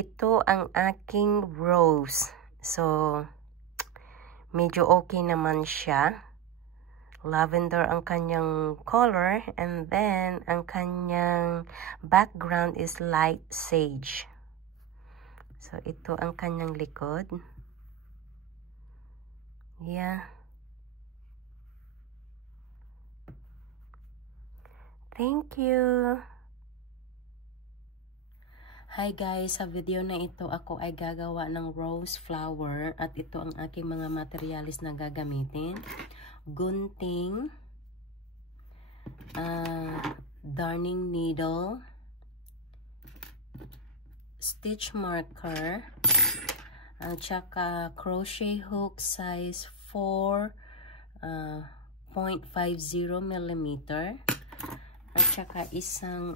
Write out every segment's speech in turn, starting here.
ito ang aking rose. So, medyo okay naman siya. Lavender ang kanyang color, and then ang kanyang background is light sage. So, ito ang kanyang likod. Yeah. Thank you. Hi guys, sa video na ito ako ay gagawa ng rose flower at ito ang aking mga materialis na gagamitin. Gunting, darning needle, stitch marker, at saka crochet hook size 4.50 millimeter, at saka isang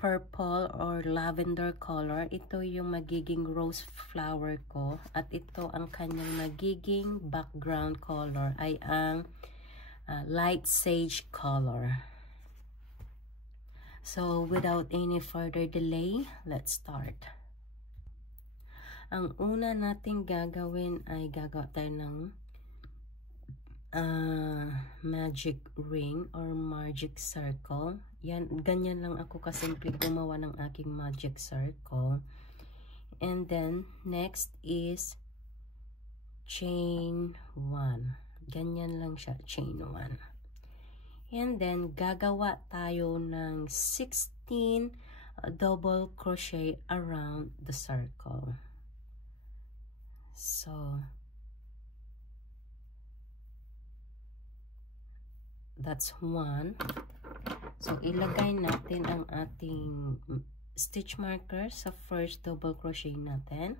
purple or lavender color. Ito yung magiging rose flower ko, at ito ang kanyang magiging background color ay ang light sage color. So without any further delay, let's start. Ang una nating gagawin ay gagawa tayo ng magic ring or magic circle. Yan, ganyan lang ako kasimple gumawa ng aking magic circle. And then, next is chain 1. Ganyan lang siya, chain 1. And then, gagawa tayo ng 16 double crochet around the circle. So, that's 1. So, ilagay natin ang ating stitch marker sa first double crochet natin.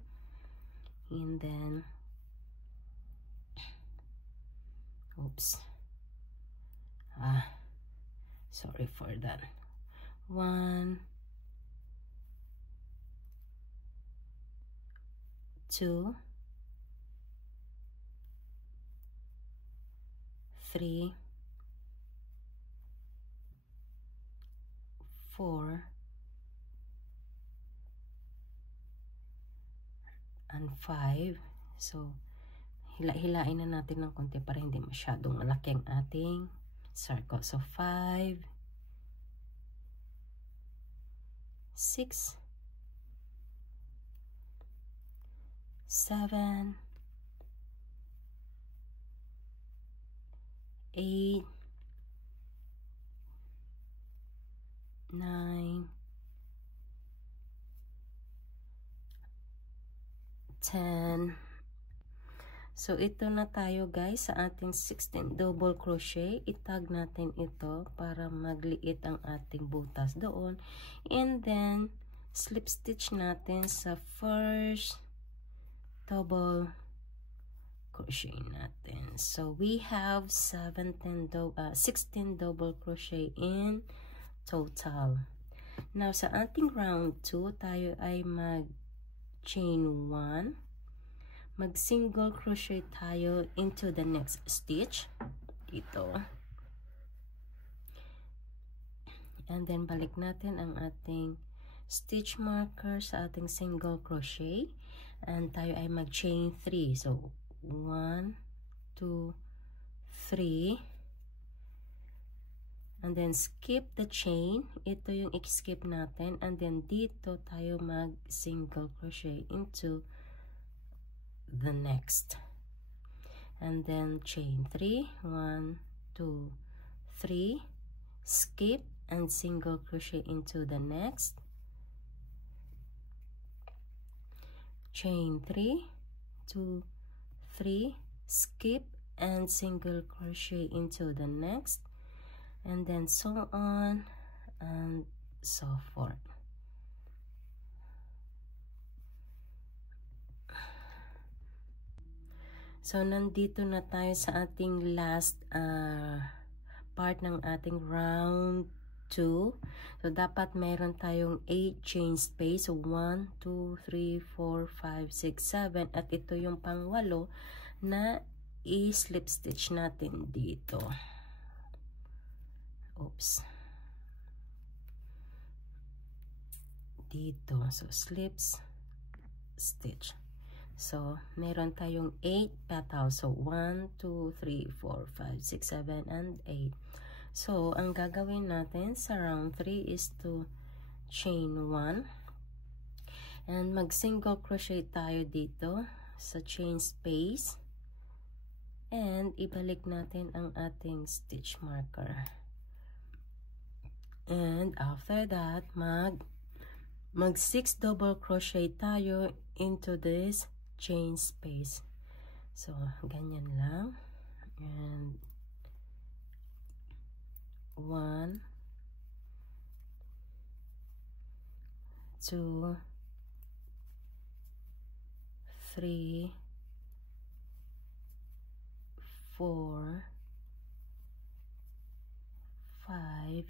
And then, oops. Sorry for that. 1, 2, 3, 4, and 5. So, hila-hilain na natin ng konti para hindi masyadong malaki ang ating circle. So, 5, 6, 7, 8, 9, 10. So, ito na tayo guys sa ating 16 double crochet. Itag natin ito para magliit ang ating butas doon. And then, slip stitch natin sa first double crochet natin. So, we have 16 double crochet in total. Now, sa ating round 2, tayo ay mag-chain 1. Mag-single crochet tayo into the next stitch. Dito. And then, balik natin ang ating stitch marker sa ating single crochet. And tayo ay mag-chain 3. So, 1, 2, 3. And then, skip the chain. Ito yung skip natin. And then, dito tayo mag-single crochet into the next. And then, chain 3. 1, 2, 3. Skip and single crochet into the next. Chain 3, 2, 3. Skip and single crochet into the next. And then so on and so forth. So, nandito na tayo sa ating last part ng ating round 2. So, dapat mayroon tayong 8 chain space. So, 1, 2, 3, 4, 5, 6, 7. At ito yung pang-8 na i-slip stitch natin dito. Oops. dito. So, slips stitch. So, meron tayong 8 petals. So, 1, 2, 3, 4, 5, 6, 7, and 8. So, ang gagawin natin sa round 3 is to chain 1. And mag-single crochet tayo dito sa chain space. And ibalik natin ang ating stitch marker. And after that, mag 6 double crochet tayo into this chain space. So, ganyan lang. And 1, 2, 3, 4, 5,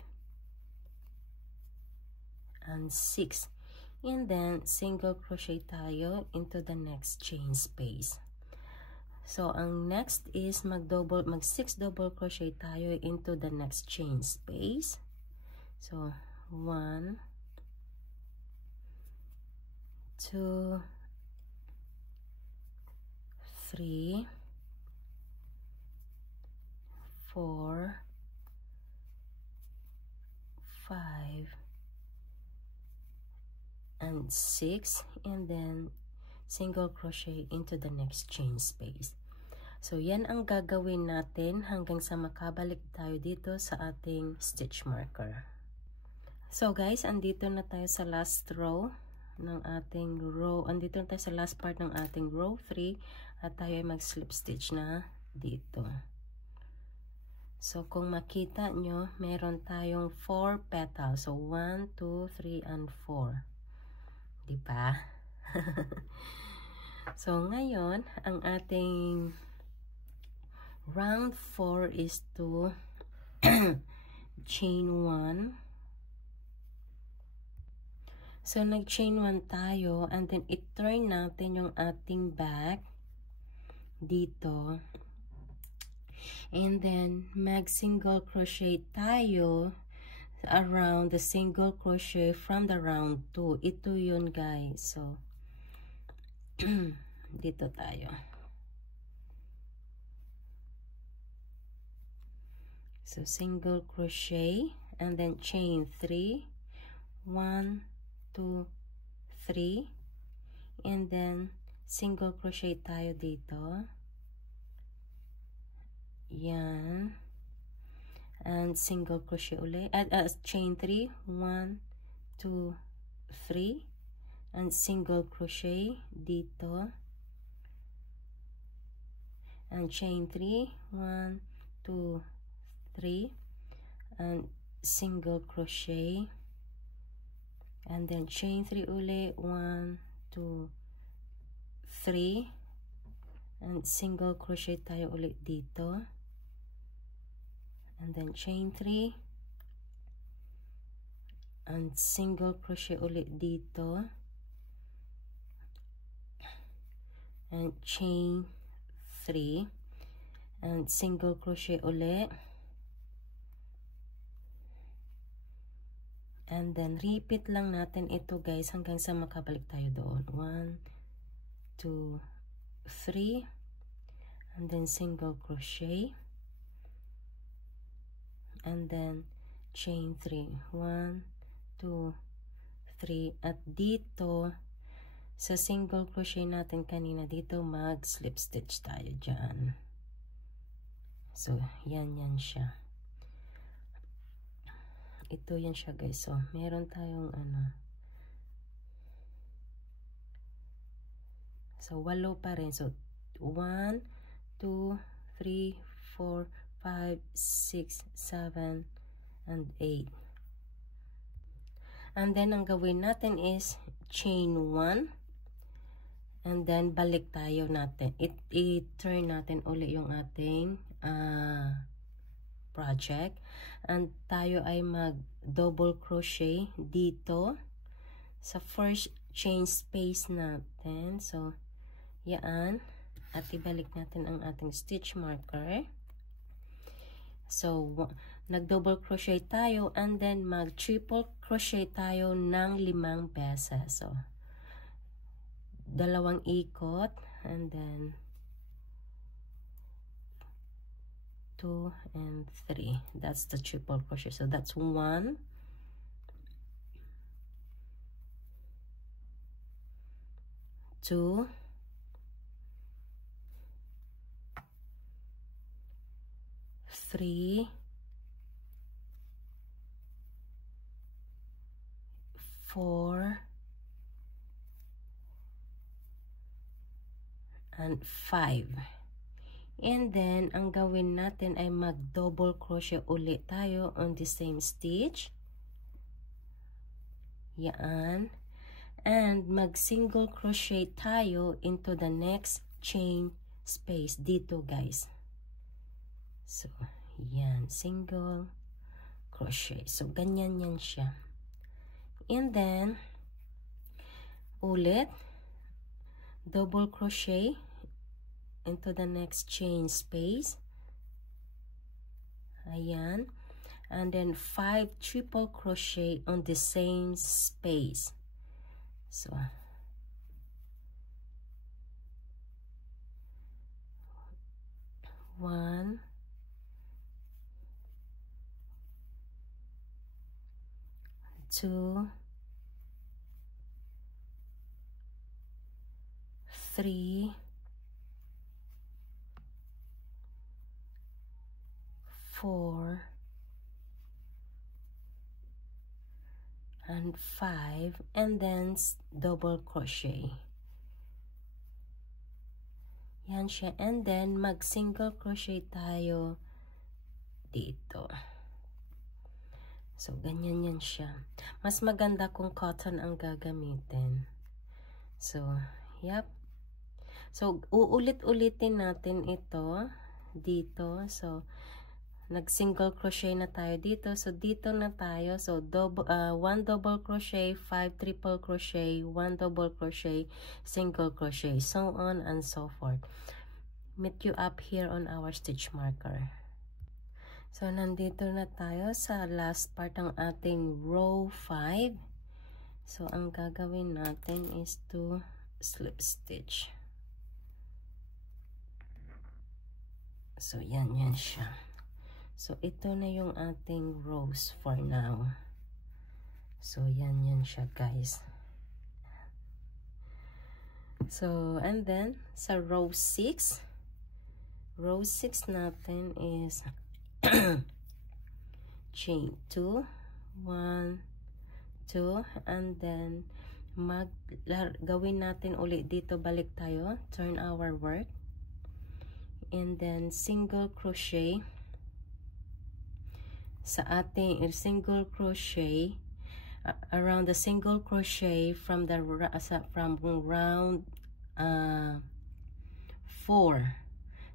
and 6. And then, single crochet tayo into the next chain space. So, ang next is mag 6 double crochet tayo into the next chain space. So, 1, 2, 3, 4, 5, and 6, and then single crochet into the next chain space. So, yan ang gagawin natin hanggang sa makabalik tayo dito sa ating stitch marker. So, guys, andito na tayo sa last row ng ating row. Andito na tayo sa last part ng ating row 3 at tayo ay mag-slip stitch na dito. So, kung makita nyo, meron tayong 4 petals. So, 1, 2, 3, and 4. Diba? So, ngayon, ang ating round 4 is to chain 1. So, nag-chain 1 tayo and then i-turn natin yung ating back dito. And then, mag-single crochet tayo around the single crochet from the round 2. Ito yun, guys. So, dito tayo. So, single crochet and then chain 3. 1, 2, 3. And then, single crochet tayo dito. Yan. And single crochet ulit. Chain 3. 1, 2, 3. And single crochet dito. And chain 3. 1, 2, 3. And single crochet. And then chain 3 ulit. 1, 2, 3. And single crochet tayo ulit dito. And then chain 3 and single crochet ulit dito and chain 3 and single crochet ulit and then repeat lang natin ito, guys, hanggang sa makabalik tayo doon. 1, 2, 3 and then single crochet and then chain 3. 1, 2, 3. At dito, sa single crochet natin kanina dito, mag-slip stitch tayo dyan. So, yan siya. Ito yan siya, guys. So, meron tayong So, 8 pa rin. So, 1, 2, 3, 4, 5, 6, 7, and 8. And then, ang gawin natin is chain 1. And then, balik tayo natin. I-turn natin uli yung ating project. And tayo ay mag-double crochet dito sa first chain space natin. So, yan. At ibalik natin ang ating stitch marker. So, nag double crochet tayo, and then mag triple crochet tayo ng 5 beses. So 2 ikot, and then 2 and 3. That's the triple crochet. So that's 1, 2, 3, 4, and 5. And then, ang gawin natin ay mag-double crochet ulit tayo on the same stitch. Yan. And mag-single crochet tayo into the next chain space dito, guys. So, yan. Single crochet. So, ganyan yan siya. And then, ulit, double crochet into the next chain space. Ayan. And then 5 triple crochet on the same space. So, 1, 2, 3, 4, and 5, and then double crochet. Yan siya. And then mag single crochet tayo dito. So ganyan yan siya. Mas maganda kung cotton ang gagamitin. So yep. So uulit-ulitin natin ito dito. So nag single crochet na tayo dito. So dito na tayo. So 1 double crochet, 5 triple crochet, 1 double crochet, single crochet, so on and so forth. Meet you up here on our stitch marker. So nandito na tayo sa last part ng ating row 5. So ang gagawin natin is to slip stitch. So yan siya. So ito na yung ating rows for now. So yan siya, guys. So and then sa row 6 natin is chain 2, 1, 2, and then gawin natin ulit dito, balik tayo, turn our work, and then single crochet sa ating single crochet around the single crochet from round 4.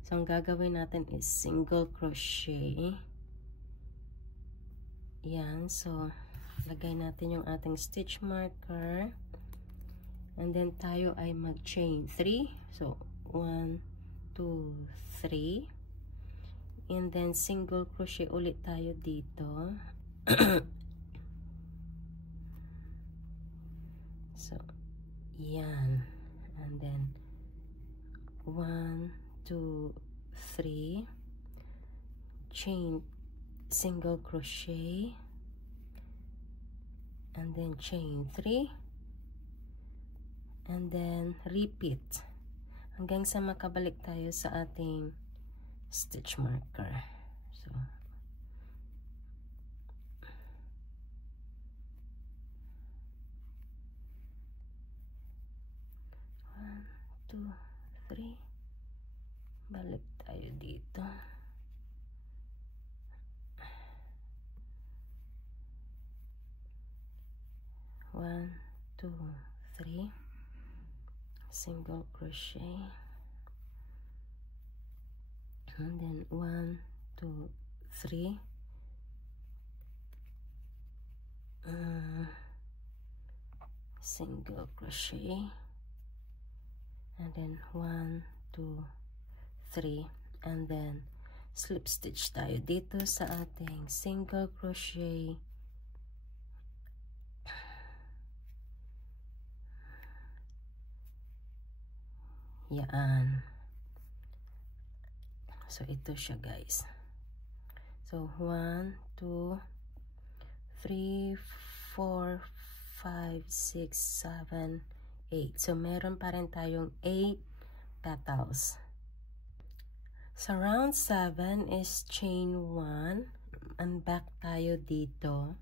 So ang gagawin natin is single crochet. Yan. So lagay natin yung ating stitch marker, and then tayo ay mag chain 3. So 1, 2, 3, and then single crochet ulit tayo dito. So yan, and then 1, 2, 3, chain single crochet, and then chain 3, and then repeat hanggang sa makabalik tayo sa ating stitch marker. So 1, 2, 3, balik tayo dito. 1, 2, 3, single crochet, and then 1, 2, 3, single crochet, and then 1, 2, 3, and then slip stitch tayo dito sa ating single crochet. Yan. So ito siya guys. So 1, 2, 3, 4, 5, 6, 7, 8. So meron pa rin tayong 8 petals. Sa round 7 is chain 1 and back tayo dito,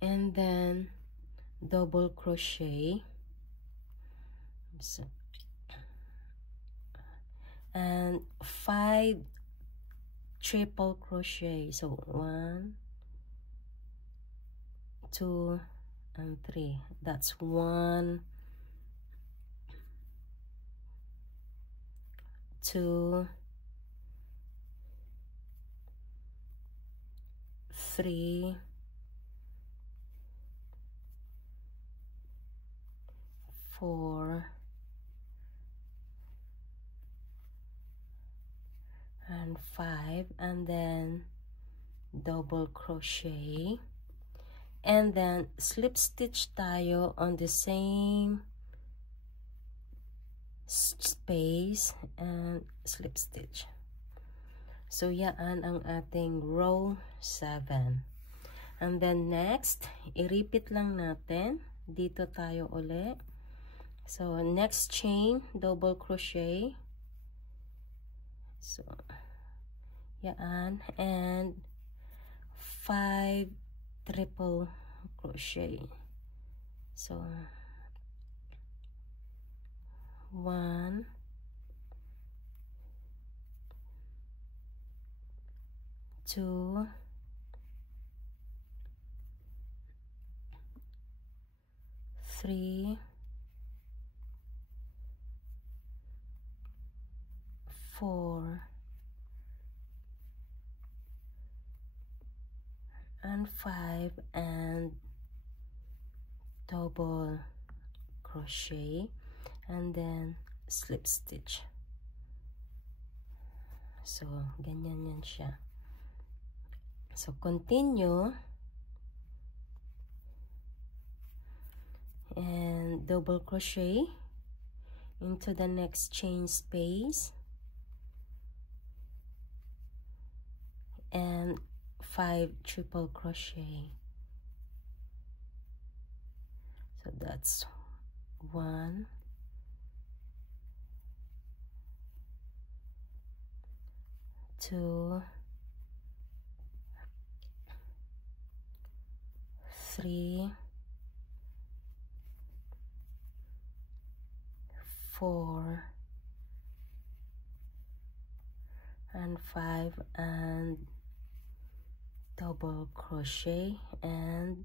and then double crochet and 5 triple crochet. So 1, 2 and 3. That's 1, 2, 3, 4, and 5, and then double crochet, and then slip stitch tayo on the same space and slip stitch. So yan ang ating row 7. And then next, i-repeat lang natin. Dito tayo ulit. So next chain, double crochet. So yan, and 5 triple crochet. So 1, 2, 3, 4, and 5, and double crochet, and then slip stitch. So ganyan yan siya. So continue and double crochet into the next chain space and 5 triple crochet. So that's 1, 2, 3, 4, and 5, and double crochet and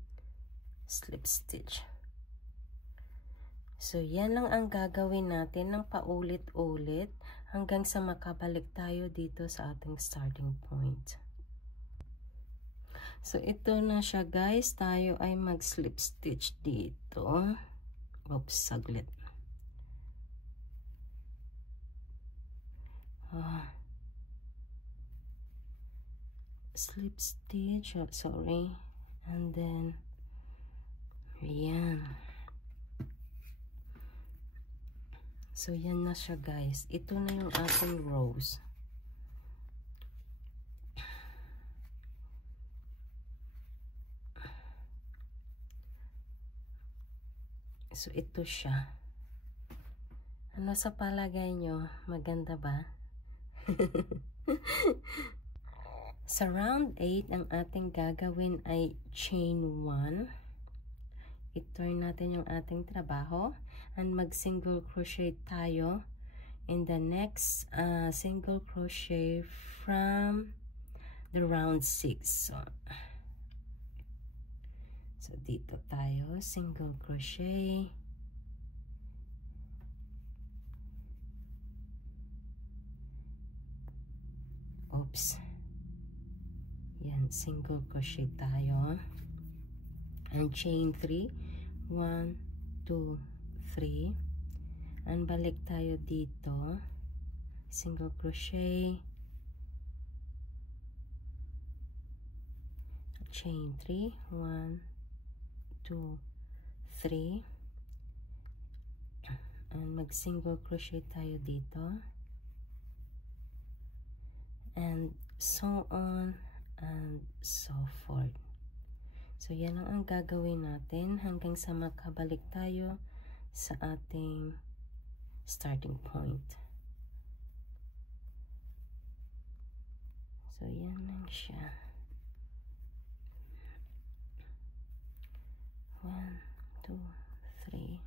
slip stitch. So yan lang ang gagawin natin ng paulit-ulit hanggang sa makabalik tayo dito sa ating starting point. So ito na siya guys, tayo ay mag slip stitch dito. Oops, saglit. Slip stitch, oh, sorry, and then ayan. So yan na siya guys, ito na yung ating rows. So ito siya. Ano sa palagay nyo, maganda ba? Sa round 8, ang ating gagawin ay chain 1. I-turn natin yung ating trabaho and mag-single crochet tayo in the next single crochet from the round 6. So dito tayo, single crochet. Oops. Yan, single crochet tayo. And chain 3. 1, 2, 3. And balik tayo dito. Single crochet. chain 3, 1, 2, 3, and mag single crochet tayo dito, and so on and so forth. So yan ang gagawin natin hanggang sa makabalik tayo sa ating starting point. So yan lang siya. 1, 2, 3.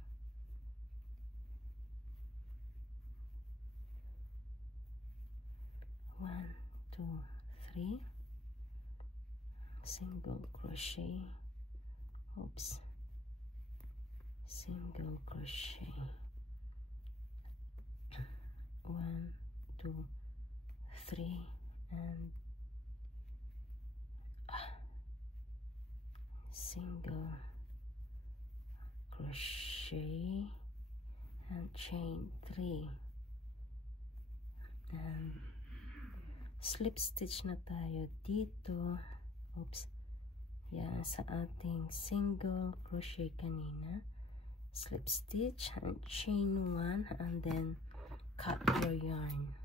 1, 2, 3. Single crochet. Oops. Single crochet. 1, 2, 3, and single crochet and chain 3, and slip stitch na tayo dito. Oops. Yan, sa ating single crochet kanina, slip stitch and chain 1, and then cut your yarn.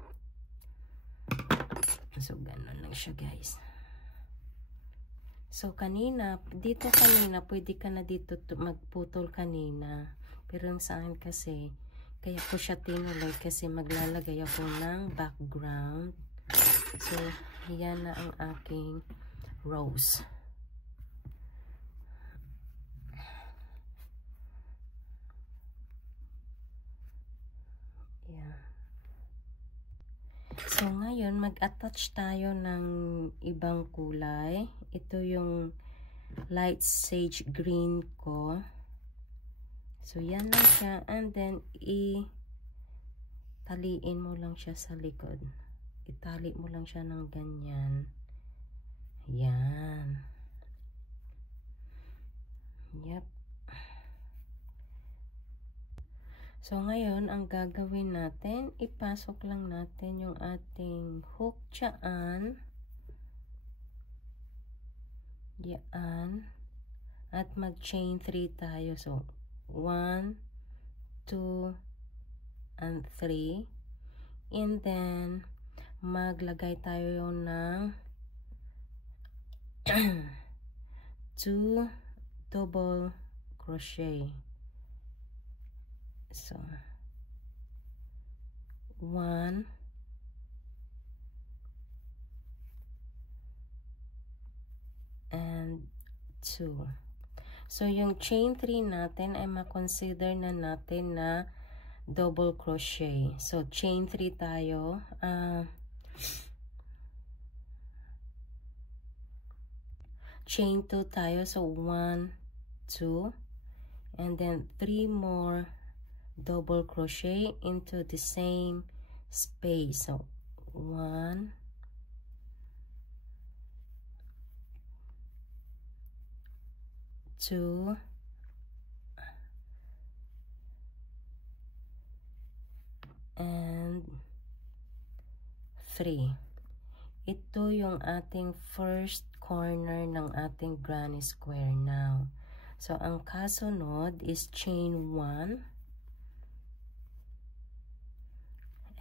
So ganun lang siya, guys. So kanina pwede ka na dito magputol kanina, pero sa akin kasi kaya ko siya tinuloy kasi maglalagay ako ng background. So yan na ang aking rose. So, ngayon, mag-attach tayo ng ibang kulay. Ito yung light sage green ko. So, yan lang siya. And then, italiin mo lang siya sa likod. Itali mo lang siya ng ganyan. Yan. Yep. So, ngayon, ang gagawin natin, ipasok lang natin yung ating hook dyan. Yan. At mag-chain 3 tayo. So, 1, 2, and 3. And then, maglagay tayo ng 2 double crochet. So, 1, and 2. So, yung chain 3 natin ay makonsider na natin na double crochet. So, chain 3 tayo. Chain 2 tayo. So, 1, 2, and then 3 more double crochet into the same space. So 1, 2, and 3. Ito yung ating first corner ng ating granny square now. So ang kasunod is chain 1.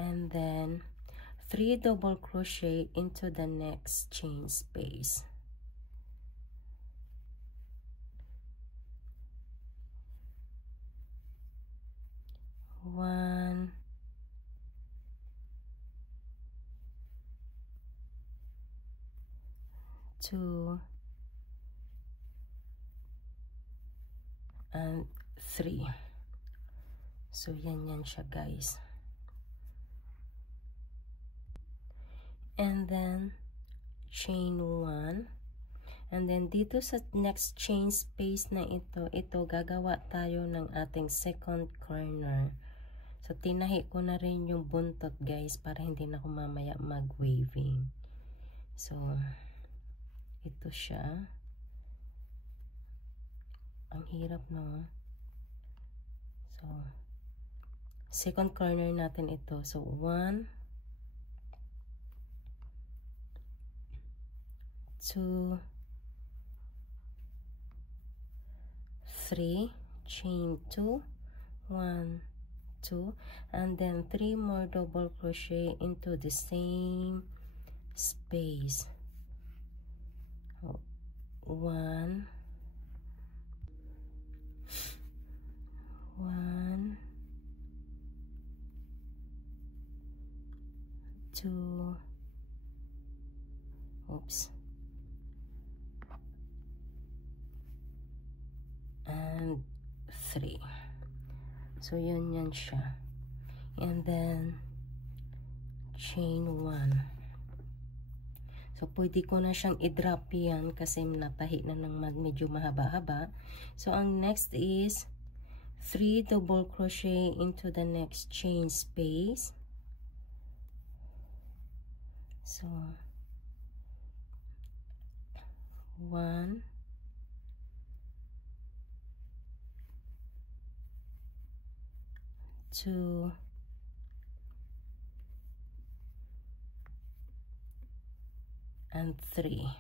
And then 3 double crochet into the next chain space. One, two, and 3. So yan siya, guys. And then chain 1, and then dito sa next chain space na ito gagawa tayo ng ating second corner. So tinahi ko na rin yung buntot, guys, para hindi na ako mamaya mag-waving. So ito siya. Ang hirap, no? So second corner natin ito. So 1, 2, 3, chain 2, 1, 2, and then 3 more double crochet into the same space. 1, 1, 2, oops, and 3. So yan siya, and then chain 1. So pwede ko na siyang i-drop yan kasi natahi na ng medyo mahaba-haba. So ang next is 3 double crochet into the next chain space. So 1, 2, and 3,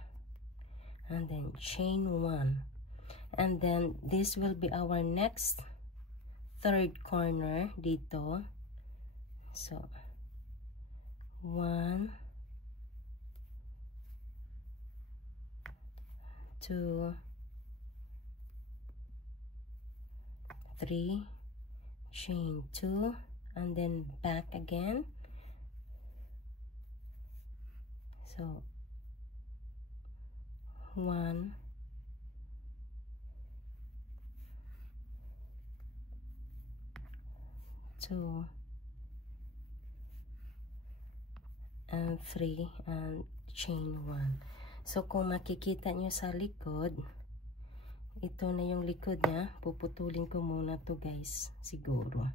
and then chain 1, and then this will be our next third corner dito. So 1, 2, 3, chain 2, and then back again. So 1, 2, and 3, and chain 1. So kung makikita nyo sa likod, ito na yung likod niya. Puputulin ko muna to guys, siguro.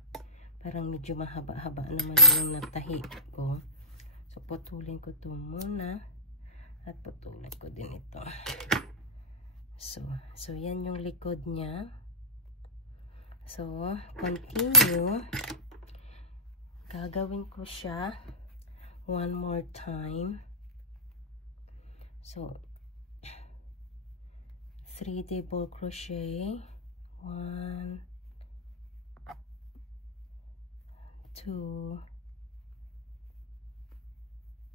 Parang medyo mahaba-haba naman yung natahi ko. So putulin ko to muna. At putulin ko din ito. So yan yung likod niya. So continue. Gagawin ko siya one more time. So 3 double crochet, 1, 2,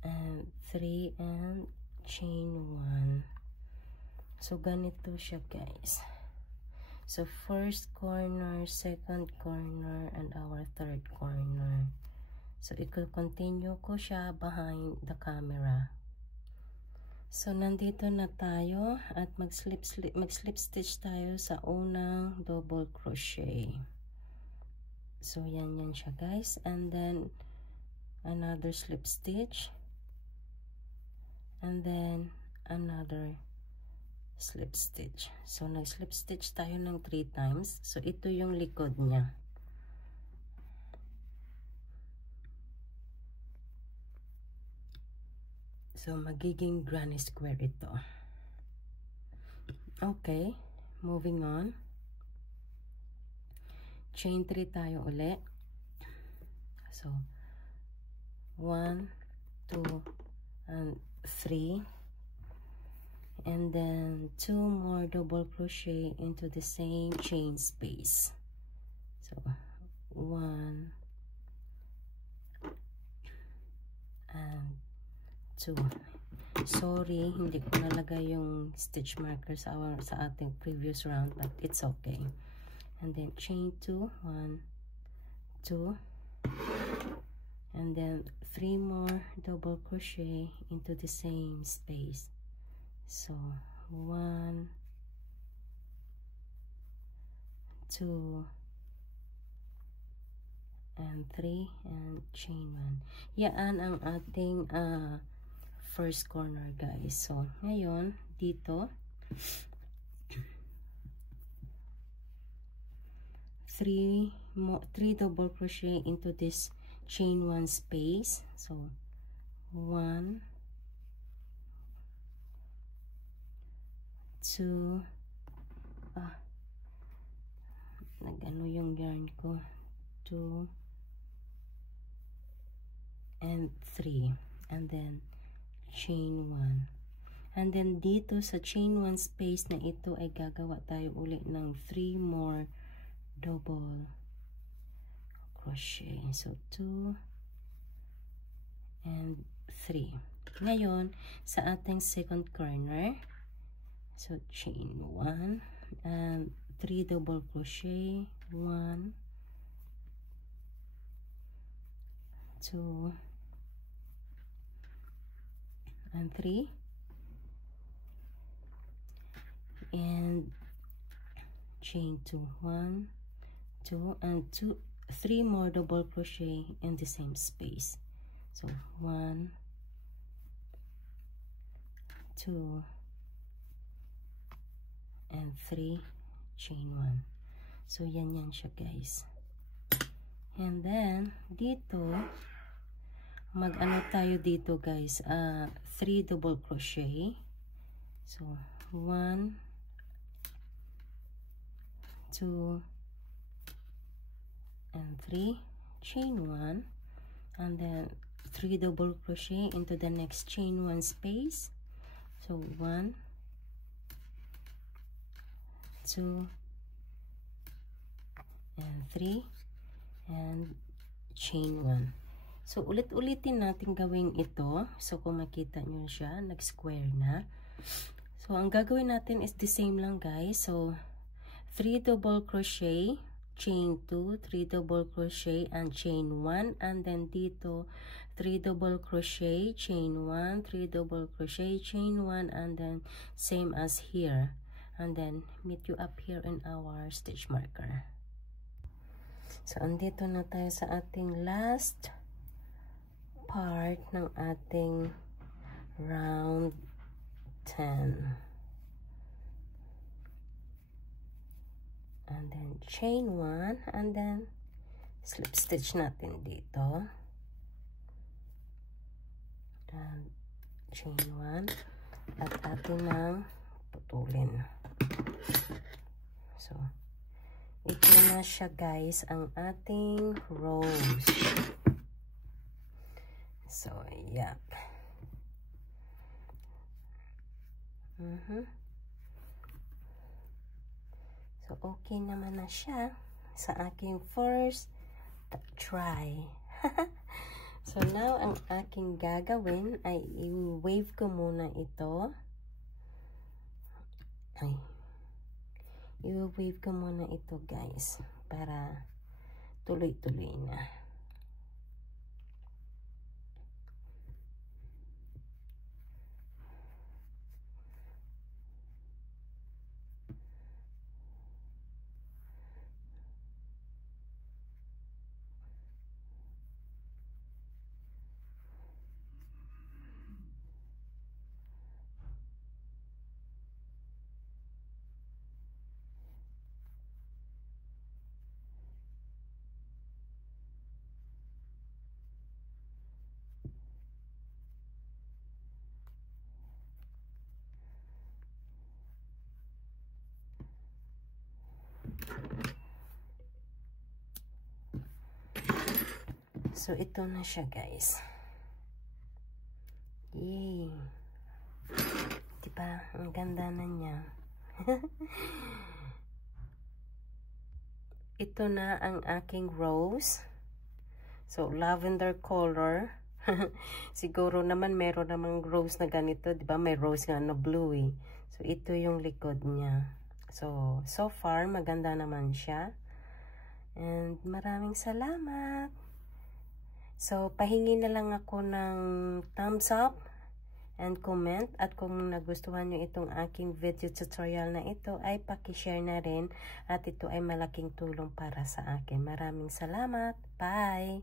and 3, and chain 1. So ganito siya guys. So first corner, second corner, and our third corner. So i-continue ko siya behind the camera. So nandito na tayo at mag-slip stitch tayo sa unang double crochet. So yan siya guys, and then another slip stitch, and then another slip stitch. So nag-slip stitch tayo ng 3 times. So ito yung likod niya. So magiging granny square ito. Okay, moving on. Chain 3 tayo ulit. So 1, 2, and 3, and then 2 more double crochet into the same chain space. So 1 and 2. Sorry, hindi ko nalagay yung stitch marker sa ating previous round, but it's okay. And then chain 2, 1, 2, and then 3 more double crochet into the same space. So 1, 2, and 3, and chain 1. Yan ang ating first corner guys. So ngayon dito 3 double crochet into this chain 1 space. So 1, 2, nag-ano yung yarn ko, 2 and 3, and then chain 1, And then dito sa chain 1 space na ito ay gagawa tayo ulit ng 3 more double crochet. So 2 and 3. Ngayon sa ating second corner, so chain 1 and 3 double crochet, 1, 2 and 3, and chain 2, 1, 2 and 3 more double crochet in the same space. So 1, 2 and 3, chain 1. So yan siya guys. And then dito mag-ano tayo dito guys, 3 double crochet. So 1, 2 and 3, chain 1, and then 3 double crochet into the next chain 1 space. So 1, 2 and 3 and chain 1. So ulit-ulitin natin gawin ito. So kung makita nyo siya, nag-square na. So ang gagawin natin is the same lang guys. So 3 double crochet, chain 2, 3 double crochet and chain 1, and then dito 3 double crochet, chain 1, 3 double crochet, chain 1, and then same as here, and then meet you up here in our stitch marker. So andito na tayo sa ating last part ng ating round 10. And then chain 1 and then slip stitch natin dito. And chain 1 at atin nang putulin. So ito na siya guys ang ating rose. So yeah. So okay naman na siya sa aking first try. So now ang aking gagawin ay i-wave ko muna ito. I-wave ko muna ito guys para tuloy-tuloy na. So ito na siya guys. Yay! Diba? Ang ganda na niya. Ito na ang aking rose. So lavender color. Siguro naman meron namang rose na ganito, diba? May rose nga na blue eh. So ito yung likod niya. So far maganda naman siya. And maraming salamat. So, pahingi na lang ako ng thumbs up and comment. At kung nagustuhan nyo itong aking video tutorial na ito, ay pakishare na rin. At ito ay malaking tulong para sa akin. Maraming salamat. Bye!